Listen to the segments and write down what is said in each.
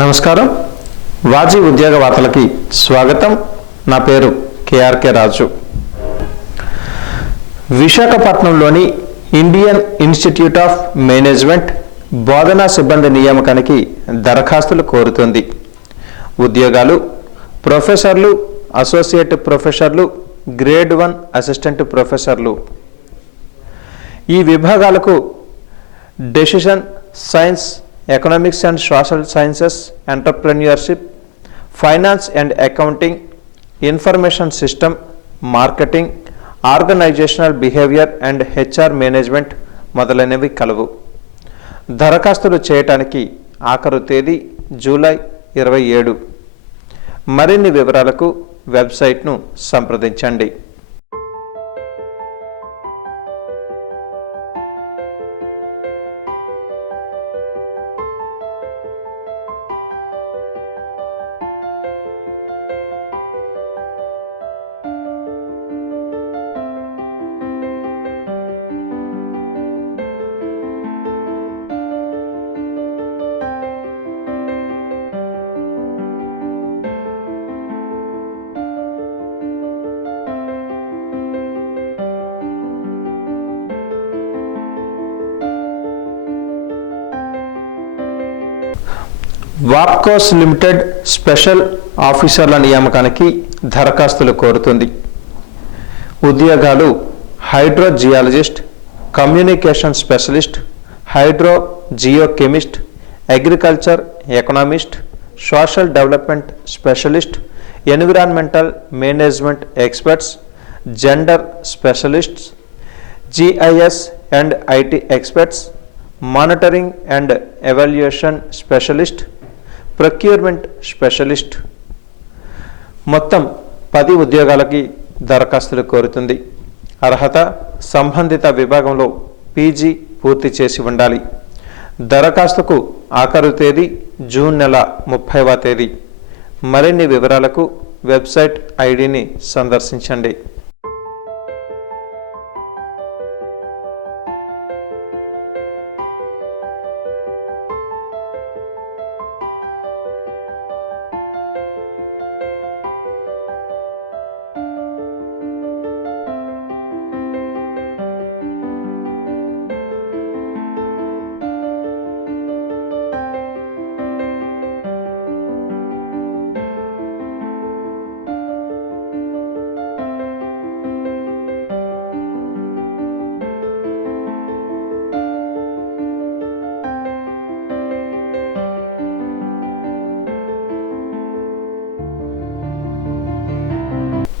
నమస్కారం. వాజీ ఉద్యోగ వార్తలకి స్వాగతం. నా పేరు కేఆర్కే రాజు. విశాఖపట్నంలోని ఇండియన్ ఇన్స్టిట్యూట్ ఆఫ్ మేనేజ్మెంట్ బోధనా సిబ్బంది నియామకానికి దరఖాస్తులు కోరుతుంది. ఉద్యోగాలు ప్రొఫెసర్లు, అసోసియేట్ ప్రొఫెసర్లు, గ్రేడ్ 1 అసిస్టెంట్ ప్రొఫెసర్లు. ఈ విభాగాలకు decision science, economics and social sciences, entrepreneurship, finance and accounting, information system, marketing, organisational behaviour and HR management మొదలైనవి కలవు. దరఖాస్తులు చేయటానికి ఆఖరు తేదీ జూలై 27. మరిన్ని వివరాలకు వెబ్సైట్ను సంప్రదించండి. వాప్కోస్ లిమిటెడ్ స్పెషల్ ఆఫీసర్ల నియామకానికి దరఖాస్తులు కోరుతుంది. ఉద్యోగాలు hydro geologist, communication specialist, hydro geochemist, agriculture economist, social development specialist, environmental management experts, gender specialists, GIS and IT experts, monitoring and evaluation specialist, procurement specialist. మొత్తం 10 ఉద్యోగాలకి దరఖాస్తులు కోరుతుంది. అర్హత సంబంధిత విభాగంలో పీజీ పూర్తి చేసి ఉండాలి. దరఖాస్తుకు ఆఖరు తేదీ జూన్ నెల 30వ తేదీ. మరిన్ని వివరాలకు వెబ్సైట్ ఐడిని సందర్శించండి.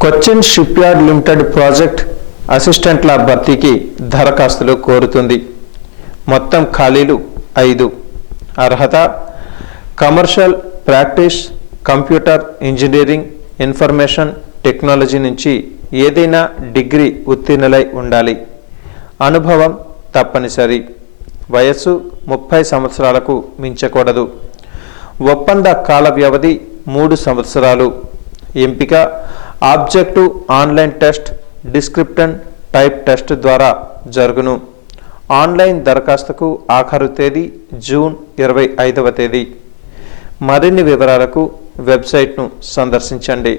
Cochin shipyard limited project అసిస్టెంట్ల భర్తీకి దరఖాస్తులు కోరుతుంది. మొత్తం ఖాళీలు 5. అర్హత commercial practice, computer engineering, information technology నుంచి ఏదైనా డిగ్రీ ఉత్తీర్ణులై ఉండాలి. అనుభవం తప్పనిసరి. వయస్సు 30 సంవత్సరాలకు మించకూడదు. ఒప్పంద కాల వ్యవధి 3 సంవత్సరాలు. ఎంపిక objective online test, description type test ద్వారా జరుగును. ఆన్లైన్ దరఖాస్తుకు ఆఖరు తేదీ జూన్ 25వ తేదీ. మరిన్ని వివరాలకు వెబ్సైట్ను సందర్శించండి.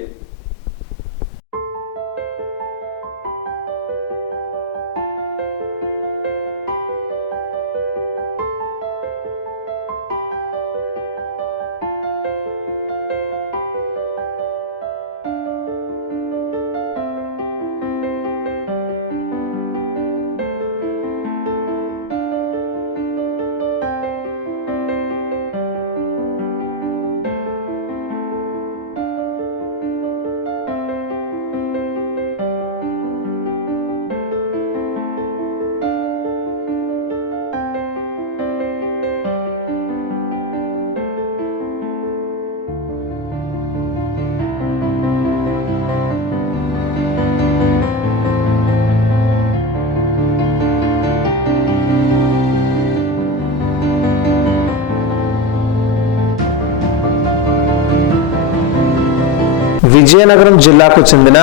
విజయనగరం జిల్లాకు చెందిన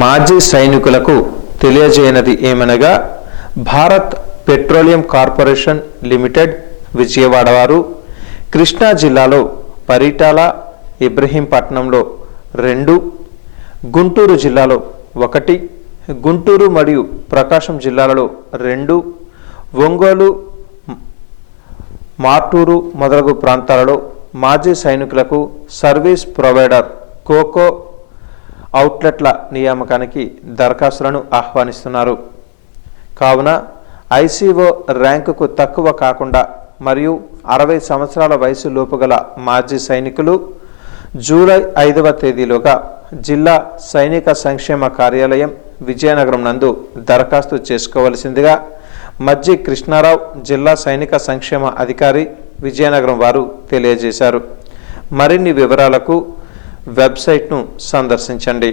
మాజీ సైనికులకు తెలియజేయనది ఏమనగా, Bharat petroleum corporation limited Vijayawada వారు కృష్ణా జిల్లాలో పరిటాల ఇబ్రహీంపట్నంలో 2, గుంటూరు జిల్లాలో 1, గుంటూరు మరియు ప్రకాశం జిల్లాలలో 2, ఒంగోలు, మార్టూరు మొదలగు ప్రాంతాలలో మాజీ సైనికులకు సర్వీస్ ప్రొవైడర్ కోకో అవుట్లెట్ల నియామకానికి దరఖాస్తులను ఆహ్వానిస్తున్నారు. కావున ఐసీఓ ర్యాంకుకు తక్కువ కాకుండా మరియు 60 సంవత్సరాల వయసు లోపు గల మాజీ సైనికులు జూలై 5వ తేదీలోగా జిల్లా సైనిక సంక్షేమ కార్యాలయం విజయనగరం నందు దరఖాస్తు చేసుకోవలసిందిగా మజ్జి కృష్ణారావు జిల్లా సైనిక సంక్షేమ అధికారి విజయనగరం వారు తెలియజేశారు. మరిన్ని వివరాలకు వెబ్సైట్ను సందర్శించండి.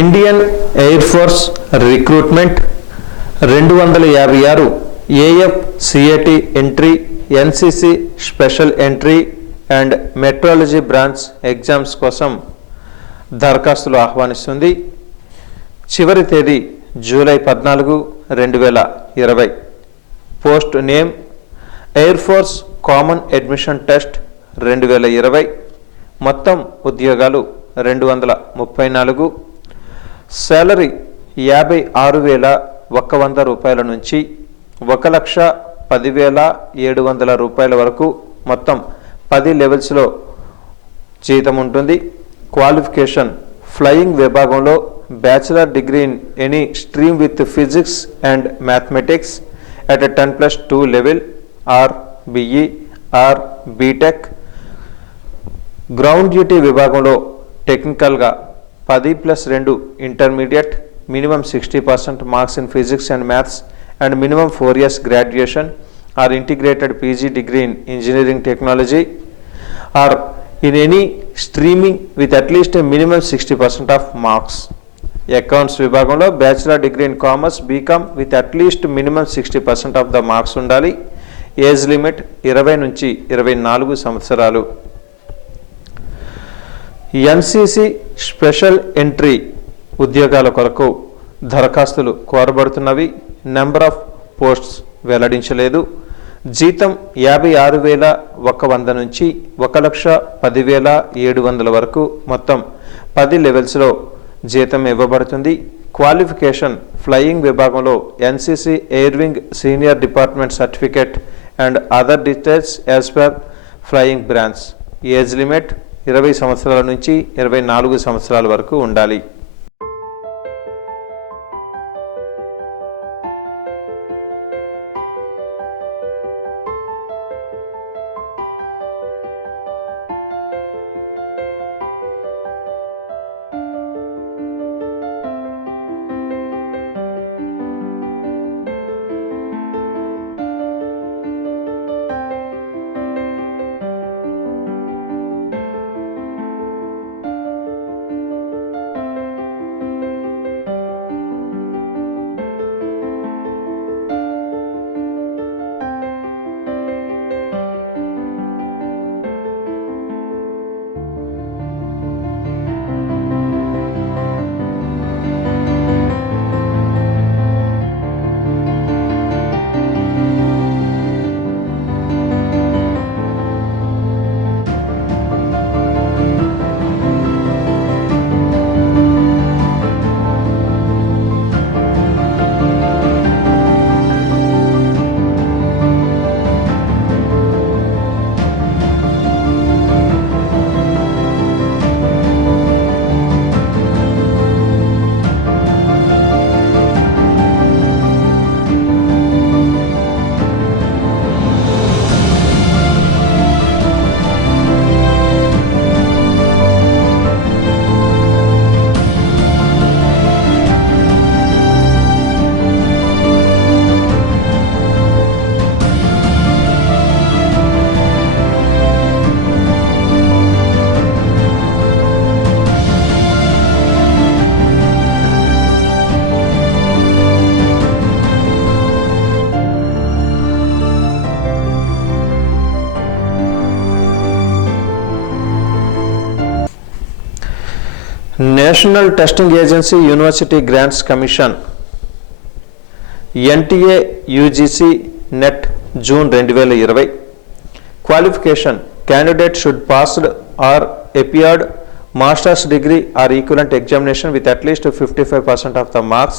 Indian air force recruitment 256 AF CAT entry, NCC special entry and meteorology branch exams కోసం దరఖాస్తులు ఆహ్వానిస్తుంది. చివరి తేదీ July 14, 2020. Post name air force common admission test 2020. మొత్తం ఉద్యోగాలు 234. శాలరీ 56,100 రూపాయల నుంచి 1,10,700 రూపాయల వరకు మొత్తం 10 లెవెల్స్లో జీతం ఉంటుంది. క్వాలిఫికేషన్ ఫ్లయింగ్ విభాగంలో bachelor degree in any stream with physics and mathematics at a 10+2 level or BE or BTech. Ground duty విభాగంలో టెక్నికల్గా 10+2 intermediate, minimum 60% marks in physics and maths and minimum 4 years graduation or integrated PG degree in engineering technology or in any streaming with at least minimum 60% of marks. Accounts విభాగంలో bachelor degree in commerce, BCom with at least minimum 60% of the marks ఉండాలి. Age limit 20 నుంచి 24 సంవత్సరాలు. NCC special entry ఉద్యోగాల కొరకు దరఖాస్తులు కోరబడుతున్నవి. Number of posts వెల్లడించలేదు. జీతం 56,100 నుంచి 1,10,700 వరకు మొత్తం 10 లెవెల్స్లో జీతం ఇవ్వబడుతుంది. క్వాలిఫికేషన్ ఫ్లయింగ్ విభాగంలో NCC air wing senior department certificate and other details as per flying branch. Age limit 20 సంవత్సరాల నుంచి 24 సంవత్సరాల వరకు ఉండాలి. National testing agency university grants commission NTA UGC net June 2020 qualification candidate should passed or appeared master's degree or equivalent examination with at least 55% of the marks,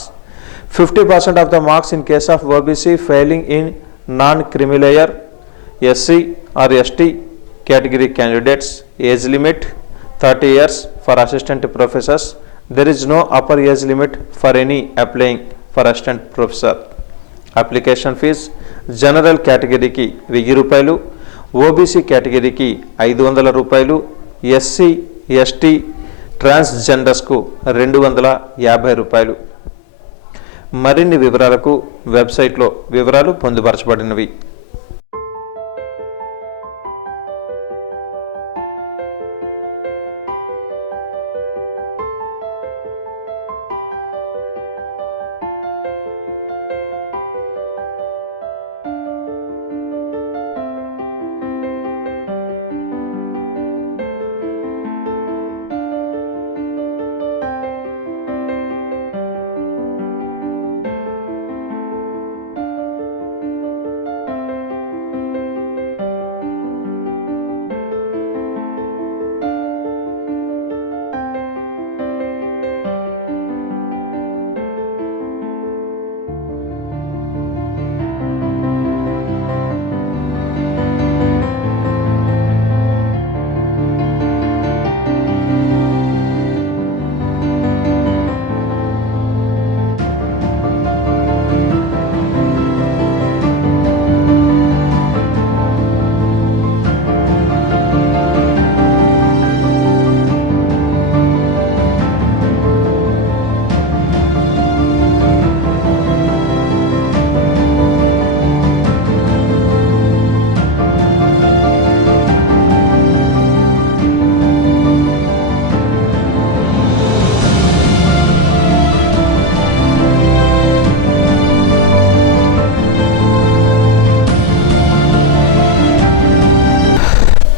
50% of the marks in case of OBC failing in non-creamilayer, SC or ST category candidates. Age limit 30 years for assistant professors. There is no upper age limit for any applying for assistant professor. Application fees general category ki 1000 రూపాయలు, OBC కేటగిరీకి 500 రూపాయలు, SC ST ట్రాన్స్జెండర్స్కు 250 రూపాయలు. మరిన్ని వివరాలకు వెబ్సైట్లో వివరాలు పొందుపరచబడినవి.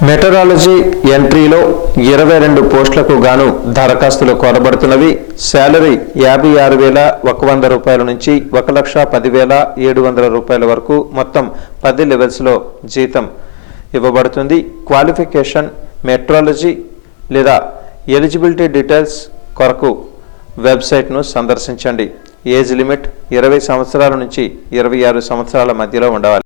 Metrology ఎంట్రీలో 22 పోస్టులకు గాను దరఖాస్తులు కోరబడుతున్నవి. శాలరీ 56,100 రూపాయల నుంచి 1,10,700 రూపాయల వరకు మొత్తం 10 లెవెల్స్లో జీతం ఇవ్వబడుతుంది. క్వాలిఫికేషన్ మెట్రాలజీ లేదా ఎలిజిబిలిటీ డీటెయిల్స్ కొరకు వెబ్సైట్ను సందర్శించండి. ఏజ్ లిమిట్ 20 సంవత్సరాల నుంచి 26 సంవత్సరాల మధ్యలో ఉండవాలి.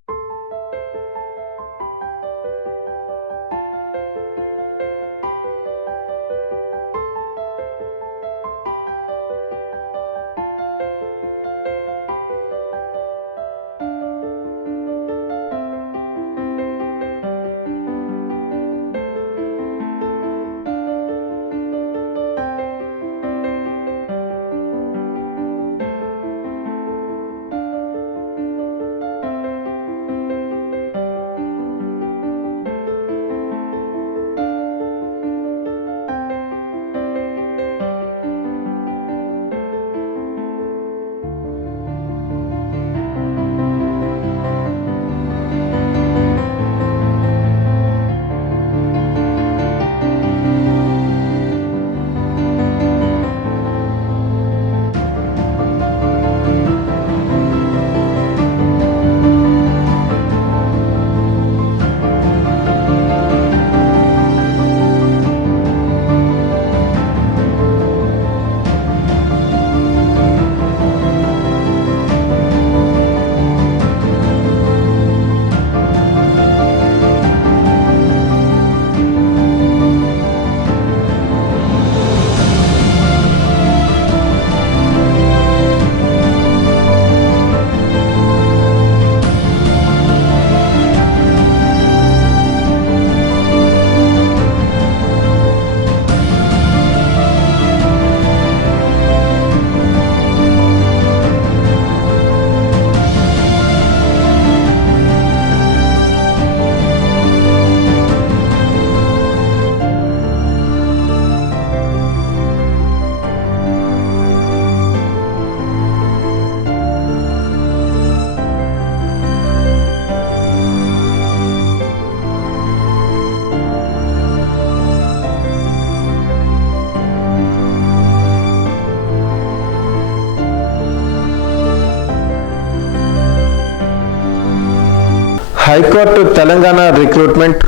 High court Telangana recruitment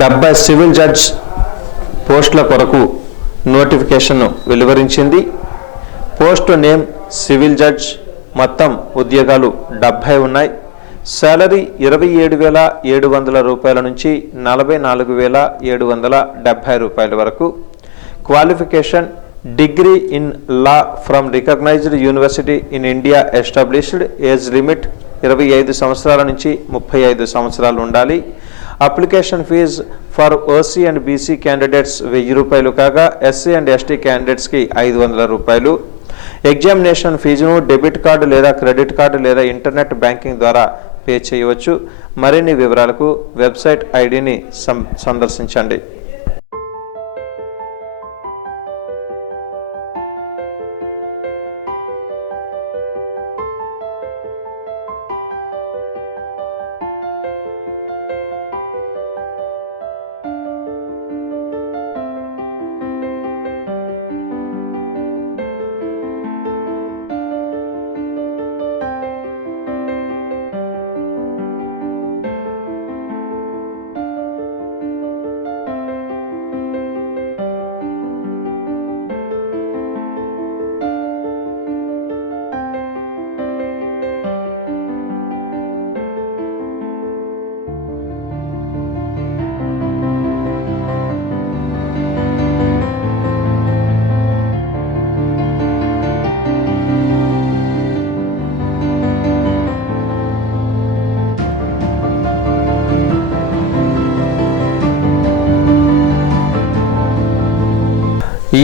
70 civil judge పోస్టుల కొరకు నోటిఫికేషన్ వెలువరించింది. పోస్ట్ నేమ్ సివిల్ జడ్జ్, మొత్తం ఉద్యోగాలు 70 ఉన్నాయి. శాలరీ 27,700 రూపాయల నుంచి 44,770 రూపాయల వరకు. Qualification degree in law from recognised university in India established. Age limit 25 సంవత్సరాల నుంచి 35 సంవత్సరాలు ఉండాలి. Application fee for OC and BC candidates 1000 రూపాయలు కాగా ఎస్సీ అండ్ ఎస్టీ క్యాండిడేట్స్కి 500 రూపాయలు. ఎగ్జామినేషన్ ఫీజును డెబిట్ కార్డు లేదా క్రెడిట్ కార్డు లేదా ఇంటర్నెట్ బ్యాంకింగ్ ద్వారా పే చేయవచ్చు. మరిన్ని వివరాలకు వెబ్సైట్ ఐడిని సందర్శించండి.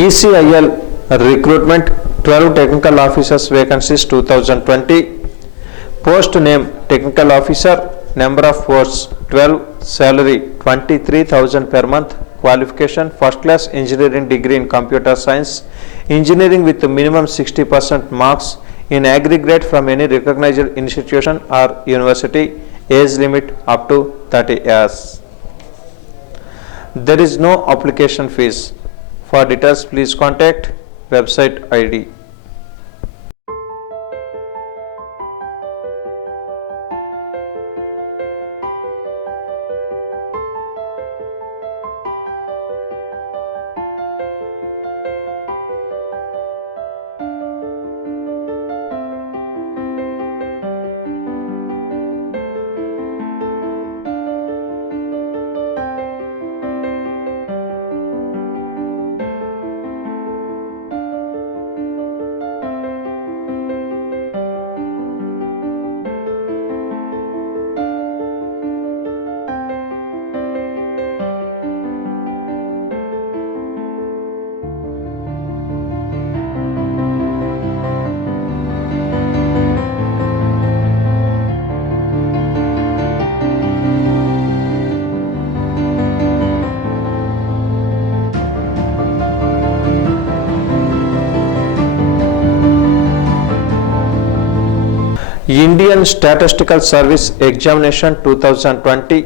ECIL recruitment 12 technical officers vacancies 2020. Post name technical officer, number of posts 12, salary 23,000 per month. Qualification first class engineering degree in computer science, engineering with minimum 60% marks in aggregate from any recognized institution or university. Age limit up to 30 years. There is no application fees. For details, please contact website ID. Indian statistical service examination 2020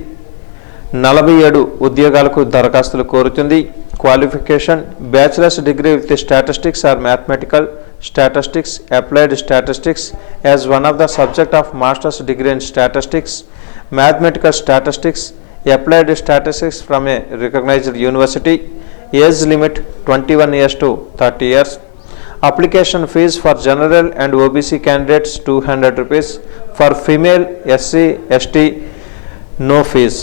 47 ఉద్యోగాలకు దరఖాస్తులు కోరుతుంది. Qualification bachelor's degree with statistics or mathematical statistics applied statistics as one of the subject of master's degree in statistics, mathematical statistics, applied statistics from a recognised university. Age limit 21 years to 30 years. Application fees for general and OBC candidates 200 rupees. For female, SC, ST, no fees.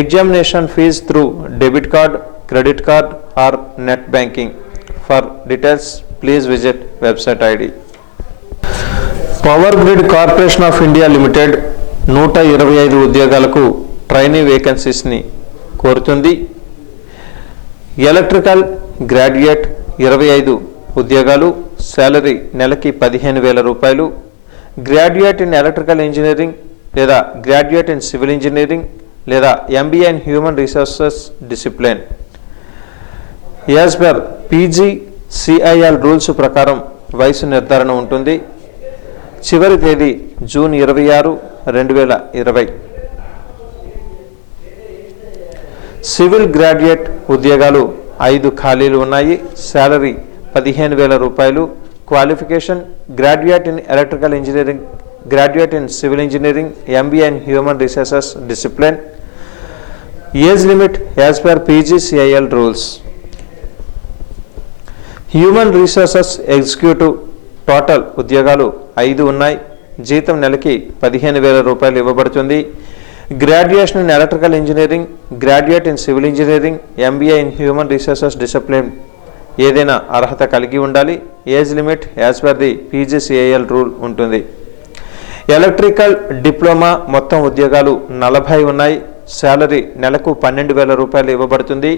Examination fees through debit card, credit card or net banking. For details, please visit website ID. Power Grid Corporation of India Limited 125 ఉద్యోగాలకు trainee వేకెన్సీస్ని కోరుతుంది. Electrical graduate 25 ఉద్యోగాలు, salary నెలకి 15,000 రూపాయలు. Graduate in electrical engineering లేదా graduate in civil engineering లేదా MBA in human resources discipline. As per PGCIL rules ప్రకారం వయసు నిర్ధారణ ఉంటుంది. చివరి తేదీ జూన్ 26, 2020. సివిల్ గ్రాడ్యుయేట్ ఉద్యోగాలు 5 ఖాళీలు ఉన్నాయి. శాలరీ 15,000 రూపాయలు. Qualification graduate in electrical engineering graduate in civil engineering, MBA in human resources discipline. Age limit as per PGCIL rules. Human resources executive total ఉద్యోగాలు 5 ఉన్నాయి. జీతం నెలకి 15,000 రూపాయలు ఇవ్వబడుతుంది. Graduation in electrical engineering, graduate in civil engineering, MBA in human resources discipline ఏదైనా అర్హత కలిగి ఉండాలి. Age limit as per the PGCIL rule ఉంటుంది. ఎలక్ట్రికల్ డిప్లొమా మొత్తం ఉద్యోగాలు 40 ఉన్నాయి. శాలరీ నెలకు 12,000 రూపాయలు ఇవ్వబడుతుంది.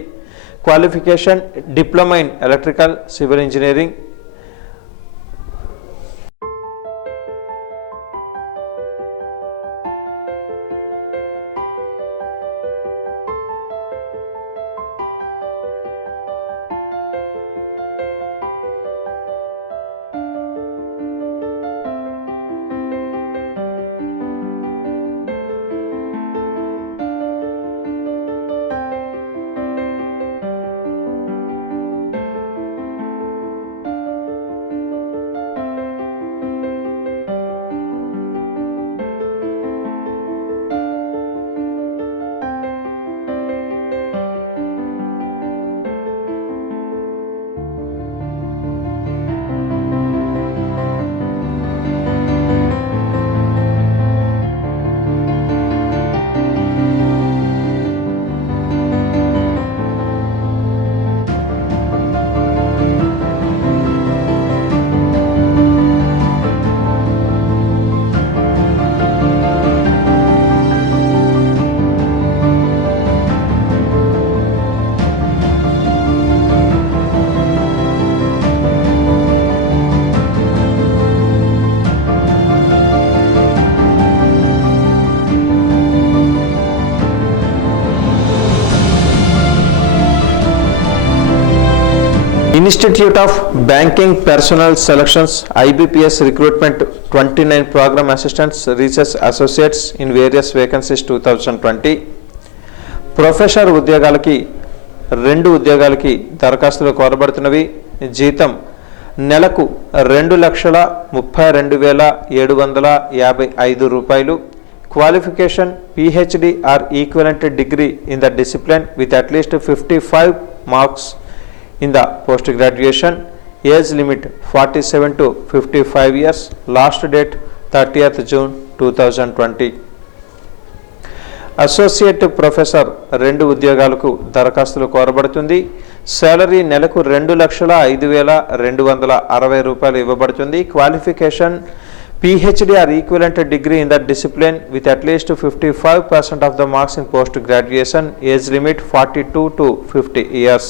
Qualification diploma in electrical civil engineering. Institute of Banking Personnel Selections IBPS recruitment 29 program assistants research associates in various vacancies 2020. Professor ఉద్యోగాలకి 2 ఉద్యోగాలకి దరఖాస్తులు కోరబడుతున్నవి. జీతం నెలకు 2,32,755 రూపాయలు. Qualification PhD or equivalent degree in the discipline with at least 55 marks in the post graduation. Age limit 47 to 55 years. Last date 30th June 2020. Associate professor 2 ఉద్యోగాలకు దరఖాస్తులు కోరబడుతుంది. Salary నెలకు 2,05,260 రూపాయలు ఇవ్వబడుతుంది. Qualification PhD or equivalent degree in that discipline with at least 55% of the marks in post graduation. Age limit 42 to 50 years.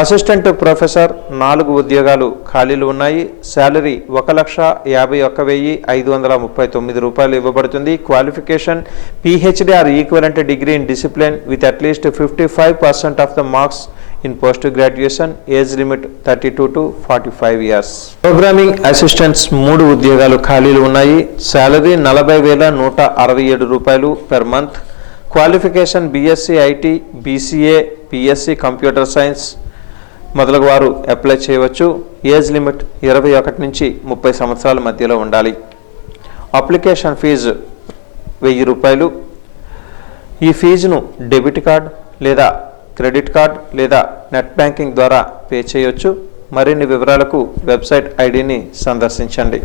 Assistant professor 4 ఉద్యోగాలు ఖాళీలు ఉన్నాయి. Salary 1,51,539 రూపాయలు ఇవ్వబడుతుంది. Qualification PhD or equivalent degree in discipline with at least 55% of the marks in post graduation. Age limit 32 to 45 years. Programming assistants 3 ఉద్యోగాలు ఖాళీలు ఉన్నాయి. Salary 40,167 రూపాయలు per month. Qualification BSc IT, BCA, PSc computer science మొదలగు వారు apply చేయవచ్చు. Age limit 21 నుంచి 30 సంవత్సరాల మధ్యలో ఉండాలి. అప్లికేషన్ ఫీజు 1000 రూపాయలు. ఈ ఫీజును డెబిట్ కార్డ్ లేదా క్రెడిట్ కార్డ్ లేదా నెట్ బ్యాంకింగ్ ద్వారా పే చేయవచ్చు. మరిన్ని వివరాలకు వెబ్సైట్ ఐడిని సందర్శించండి.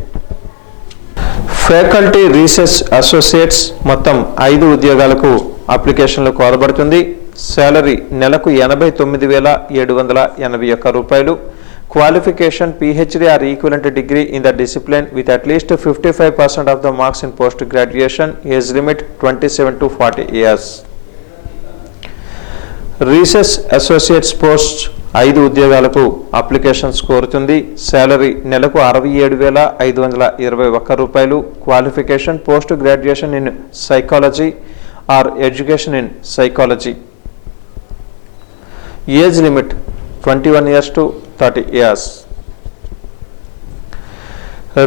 ఫ్యాకల్టీ రీసెర్చ్ అసోసియేట్స్ మొత్తం 5 ఉద్యోగాలకు అప్లికేషన్లు కోరబడుతుంది. శాలరీ నెలకు 89,781 రూపాయలు. Qualification PhD or equivalent degree in the discipline with at least 55% of the marks in post graduation. Age limit 27 to 40 years. Research associates post 5 ఉద్యోగాలకు అప్లికేషన్స్ కోరుతుంది. శాలరీ నెలకు 67,521 రూపాయలు. Qualification post graduation in psychology or education in psychology. Age limit 21 years to 30 years.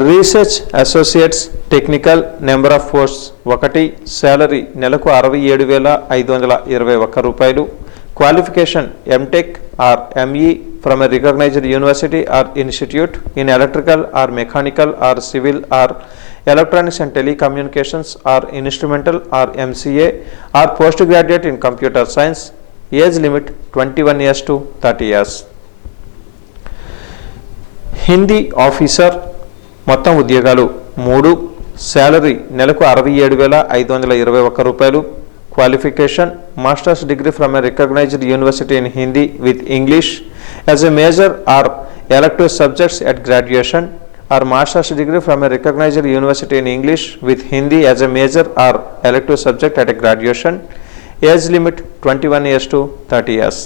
Research associates technical number of posts 1. Salary నెలకు 67,521 రూపాయలు. Qualification MTech or ME from a recognized university or institute in electrical or mechanical or civil or electronics and telecommunications or instrumental or MCA or postgraduate in computer science. Age limit 21 years to 30 years. Hindi officer మొత్తం ఉద్యోగాలు 3, salary నెలకు 67,521 రూపాయలు. Qualification masters degree from a recognised university in Hindi with English as a major are elective subjects at graduation are masters degree from a recognised university in English with Hindi as a major are elective subject at a graduation. Age limit 21 years to 30 years.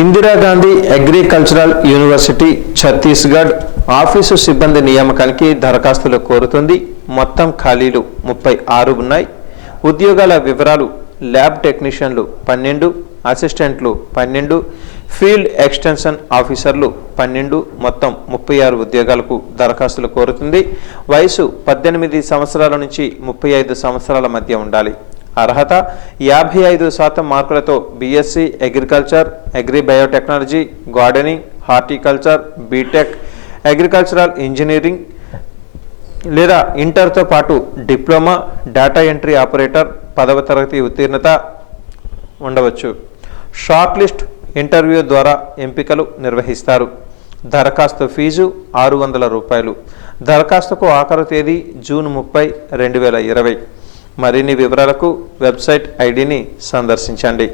Indira Gandhi agricultural university Chhattisgarh office సిబ్బంది నియామకానికి దరఖాస్తులు కోరుతుంది. మొత్తం ఖాళీలు 36 ఉన్నాయి. ఉద్యోగాల వివరాలు: lab టెక్నీషియన్లు 12, అసిస్టెంట్లు 12, ఫీల్డ్ ఎక్స్టెన్షన్ ఆఫీసర్లు 12, మొత్తం 36 ఉద్యోగాలకు దరఖాస్తులు కోరుతుంది. వయసు 18 సంవత్సరాల నుంచి 35 సంవత్సరాల మధ్య ఉండాలి. అర్హత 55% మార్కులతో BSc agriculture, agri biotechnology, gardening, horticulture, BTech, agricultural engineering లేదా ఇంటర్తో పాటు డిప్లొమా, డేటా ఎంట్రీ ఆపరేటర్ 10వ తరగతి ఉత్తీర్ణత ఉండవచ్చు. షార్ట్ లిస్ట్ ఇంటర్వ్యూ ద్వారా ఎంపికలు నిర్వహిస్తారు. దరఖాస్తు ఫీజు 600 రూపాయలు. దరఖాస్తుకు ఆఖరు తేదీ జూన్ 30, 2020. మరిన్ని వివరాలకు వెబ్సైట్ ఐడిని సందర్శించండి.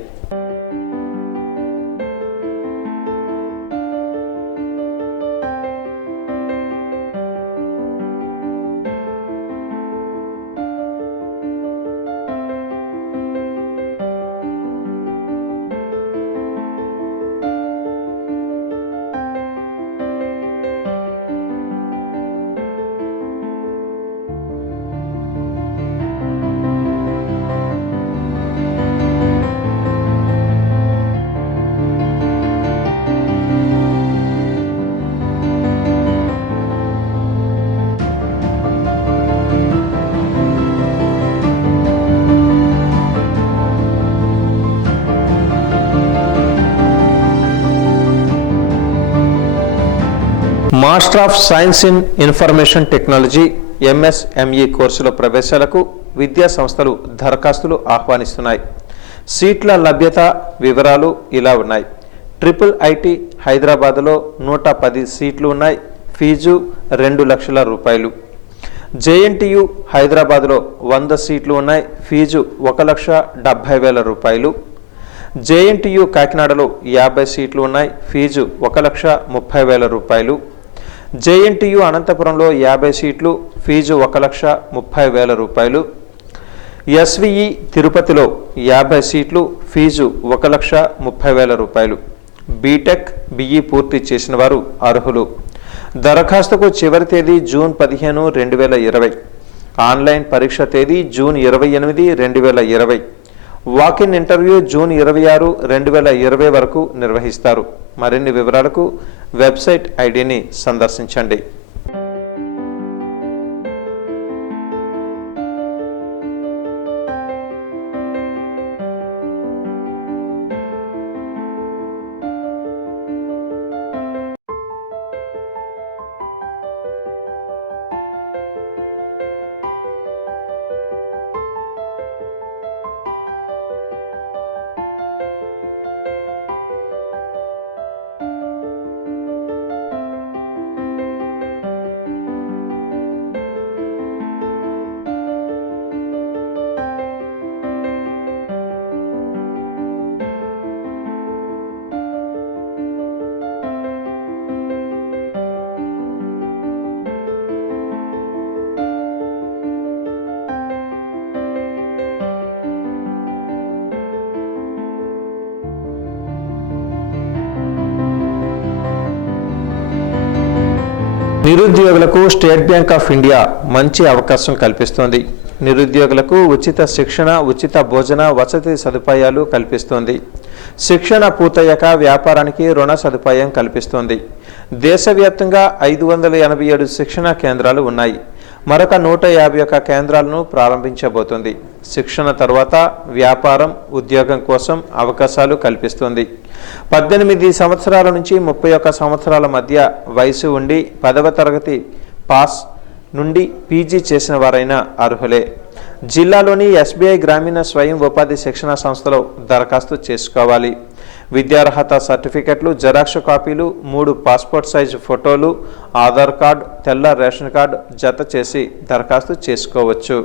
Master of science in information technology MSME కోర్సులో ప్రవేశాలకు విద్యా సంస్థలు దరఖాస్తులు ఆహ్వానిస్తున్నాయి. సీట్ల లభ్యత వివరాలు ఇలా ఉన్నాయి. ట్రిపుల్ ఐటీ హైదరాబాద్లో 110 సీట్లు ఉన్నాయి. ఫీజు 2 లక్షల రూపాయలు. జేఎన్టీయు హైదరాబాద్లో 100 సీట్లు ఉన్నాయి. ఫీజు 1,70,000 రూపాయలు. జేఎన్టీయు కాకినాడలో 50 సీట్లు ఉన్నాయి. ఫీజు 1,30,000 రూపాయలు. జేఎన్టీయు అనంతపురంలో 50 సీట్లు. ఫీజు 1,30,000 రూపాయలు. ఎస్విఈ తిరుపతిలో 50 సీట్లు. ఫీజు 1,30,000 రూపాయలు. బీటెక్ బిఈ పూర్తి చేసిన వారు అర్హులు. దరఖాస్తుకు చివరి తేదీ జూన్ 15, 2020. ఆన్లైన్ పరీక్ష తేదీ జూన్ 28, 2020. వాకిన్ ఇంటర్వ్యూ జూన్ 26, 2020 వరకు నిర్వహిస్తారు. మరిన్ని వివరాలకు వెబ్సైట్ ఐడిని సందర్శించండి. నిరుద్యోగులకు స్టేట్ బ్యాంక్ ఆఫ్ ఇండియా మంచి అవకాశం కల్పిస్తోంది. నిరుద్యోగులకు ఉచిత శిక్షణ, ఉచిత భోజన వసతి సదుపాయాలు కల్పిస్తోంది. శిక్షణ పూర్తయ్యాక వ్యాపారానికి రుణ సదుపాయం కల్పిస్తోంది. దేశవ్యాప్తంగా 587 శిక్షణ కేంద్రాలు ఉన్నాయి. మరొక 151 కేంద్రాలను ప్రారంభించబోతోంది. శిక్షణ తర్వాత వ్యాపారం, ఉద్యోగం కోసం అవకాశాలు కల్పిస్తుంది. 18 సంవత్సరాల నుంచి 31 సంవత్సరాల మధ్య వయసు ఉండి 10వ తరగతి పాస్ నుండి పీజీ చేసిన వారైనా అర్హులే. జిల్లాలోని ఎస్బీఐ గ్రామీణ స్వయం ఉపాధి శిక్షణ సంస్థలో దరఖాస్తు చేసుకోవాలి. విద్యార్హత సర్టిఫికెట్లు, జెరాక్స్ కాపీలు, 3 పాస్పోర్ట్ సైజు ఫోటోలు, ఆధార్ కార్డు, తెల్ల రేషన్ కార్డు జత చేసి దరఖాస్తు చేసుకోవచ్చు.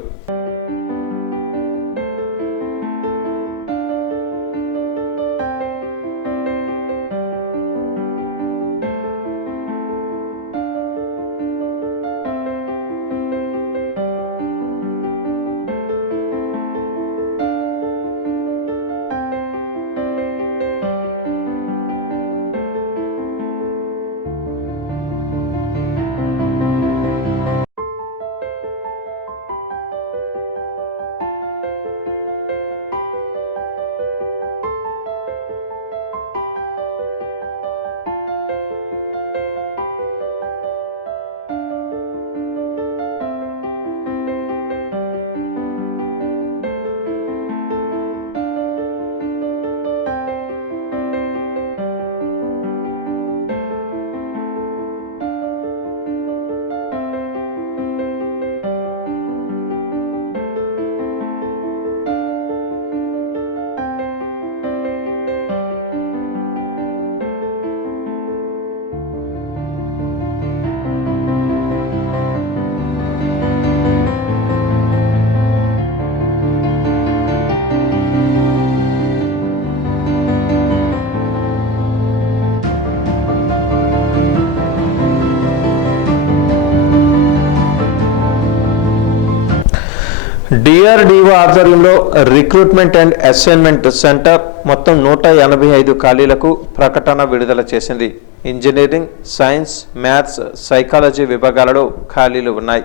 డిఆర్డీఓ ఆధ్వర్యంలో రిక్రూట్మెంట్ అండ్ అసైన్మెంట్ సెంటర్ మొత్తం 185 ఖాళీలకు ప్రకటన విడుదల చేసింది. ఇంజనీరింగ్, సైన్స్, మ్యాథ్స్, సైకాలజీ విభాగాలలో ఖాళీలు ఉన్నాయి.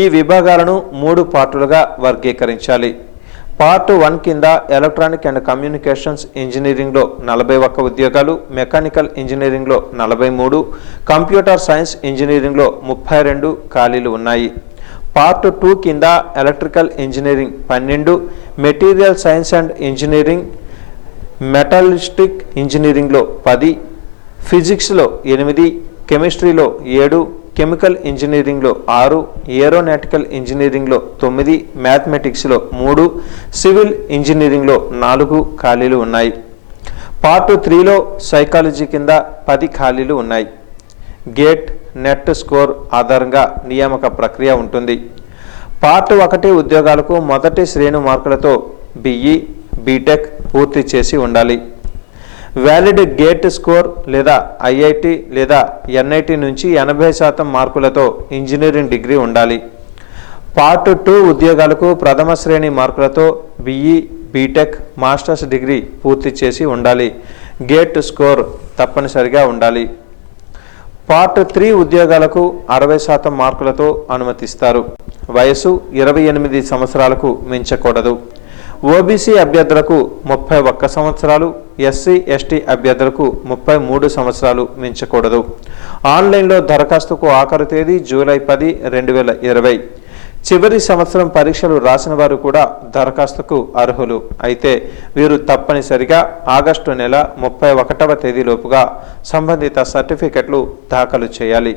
ఈ విభాగాలను 3 పార్టులుగా వర్గీకరించాలి. పార్ట్ 1 కింద ఎలక్ట్రానిక్ అండ్ కమ్యూనికేషన్స్ ఇంజనీరింగ్లో 41 ఉద్యోగాలు, మెకానికల్ ఇంజనీరింగ్లో 43, కంప్యూటర్ సైన్స్ ఇంజనీరింగ్లో 32 ఖాళీలు ఉన్నాయి. పార్ట్ 2 కింద electrical engineering 12, material science and engineering, మెటలిస్టిక్ ఇంజనీరింగ్లో 10, ఫిజిక్స్లో 8, కెమిస్ట్రీలో 7, కెమికల్ ఇంజనీరింగ్లో 6, ఏరోనాటికల్ ఇంజనీరింగ్లో 9, మ్యాథమెటిక్స్లో 3, సివిల్ ఇంజనీరింగ్లో 4 ఖాళీలు ఉన్నాయి. పార్ట్ 3లో సైకాలజీ కింద 10 ఖాళీలు ఉన్నాయి. గేట్, నెట్ స్కోర్ ఆధారంగా నియామక ప్రక్రియ ఉంటుంది. పార్ట్ 1 ఉద్యోగాలకు మొదటి శ్రేణి మార్కులతో BE, బీటెక్ పూర్తి చేసి ఉండాలి. వ్యాలిడ్ గేట్ స్కోర్ లేదా IIT లేదా NIT నుంచి 80% మార్కులతో ఇంజనీరింగ్ డిగ్రీ ఉండాలి. పార్ట్ 2 ఉద్యోగాలకు ప్రథమ శ్రేణి మార్కులతో BE, బీటెక్, మాస్టర్స్ డిగ్రీ పూర్తి చేసి ఉండాలి. గేట్ స్కోర్ తప్పనిసరిగా ఉండాలి. పార్ట్ 3 ఉద్యోగాలకు 60% మార్కులతో అనుమతిస్తారు. వయసు 28 సంవత్సరాలకు మించకూడదు. OBC అభ్యర్థులకు 31 సంవత్సరాలు, SC, ST అభ్యర్థులకు 33 సంవత్సరాలు మించకూడదు. ఆన్లైన్లో దరఖాస్తుకు ఆఖరు తేదీ జూలై 10, 2020. చివరి సంవత్సరం పరీక్షలు రాసిన వారు కూడా దరఖాస్తుకు అర్హులు. అయితే వీరు తప్పనిసరిగా ఆగస్టు నెల 31వ తేదీలోపుగా సంబంధిత సర్టిఫికెట్లు దాఖలు చేయాలి.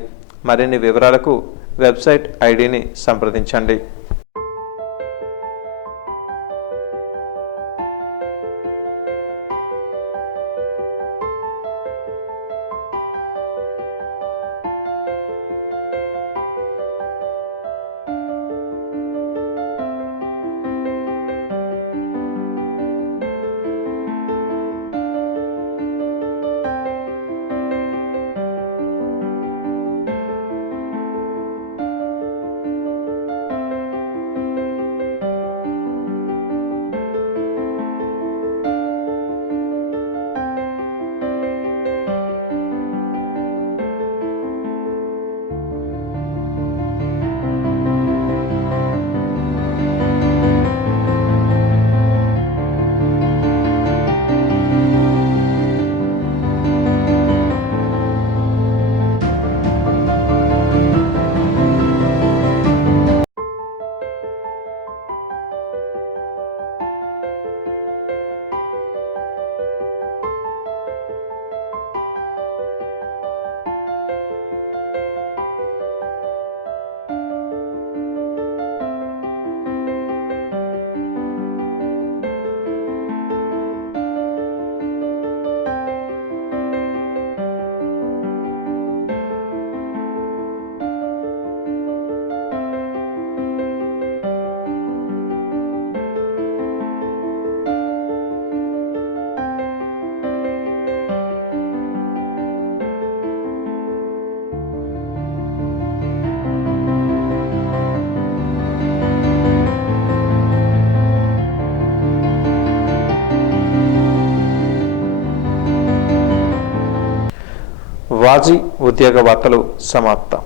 మరిన్ని వివరాలకు వెబ్సైట్ ఐడిని సంప్రదించండి. వాజీ ఉద్యోగ వార్తలు సమాప్తం.